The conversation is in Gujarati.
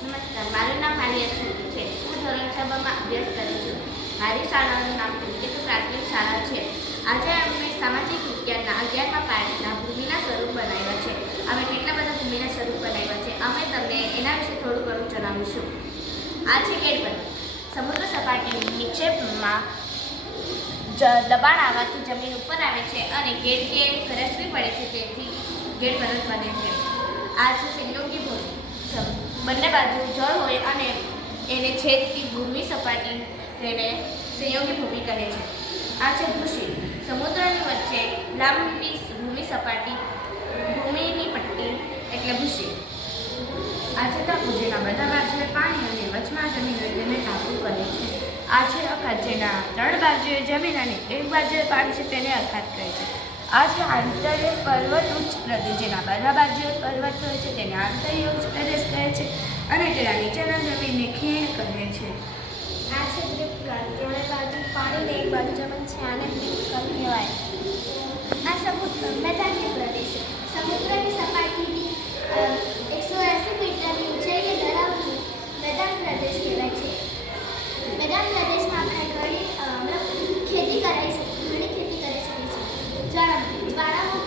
નમસ્કાર, મારું નામ આલિયા શ્રુતિ છે. હું ધોરણ 6 માં અભ્યાસ કરું છું. મારી શાળાનું નામ કેતુ પ્રાથમિક શાળા છે. આજે અમે સામાજિક વિજ્ઞાનના 11મા પાઠના ભૂમિના સ્વરૂપ બનાવ્યા છે. અમે કેટલા બધા ભૂમિના સ્વરૂપ બનાવ્યા છે. અમે તમને એના વિશે થોડું ઘણું જણાવીશું. આ છે ગેટ પદ્ધતિ. સમુદ્ર સપાટીની નીચેમાં દબાણ આવવાથી જમીન ઉપર આવે છે અને ગેટ કે ઘરસવી પડે છે, તેથી ગેટ પર્વત બને છે. આ છે સંયોગી ભૂમિ. બંને બાજુ જળ હોય અને એને છેદતી ભૂમિ સપાટી તેને સંયોગી ભૂમિ કહે છે. આ છે ભૂશિલ. સમુદ્રની વચ્ચે લાંબી ભૂમિ સપાટી ભૂમિની પટ્ટી એટલે ભૂશિલ. આ છે ટાપુ, જેના બધા બાજુએ પાણી અને વચમાં જમીન હોય તેને ટાપુ કહે છે. આ છે અખાત, જેના 3 બાજુએ જમીન અને 1 બાજુએ પાણી છે તેને અખાત કહે છે. આ છે આંતર્ય પર્વત ઉચ્ચ પ્રદેશ, જેના બધા બાજુએ પર્વત હોય છે તેને આંતર્ય ઉચ્ચ પ્રદેશ કહે છે અને તેના નીચેના જમીનને ખીણ કહે છે. આ છે દ્વીપકલ્પ, જેના બાજુ પાણી ને એક બાજુ જમીન છે, આને દ્વીપકલ્પ કહેવાય. આ મેદાની પ્રદેશ, સમુદ્રની સપાટીથી 180 મીટરની ઊંચાઈએ ધરાવતું મેદાન પ્રદેશ કહેવાય છે. મેદાન પ્રદેશમાં આપણે ઘણી ખેતી કરી શકીએ છીએ. જ્વાળામુખી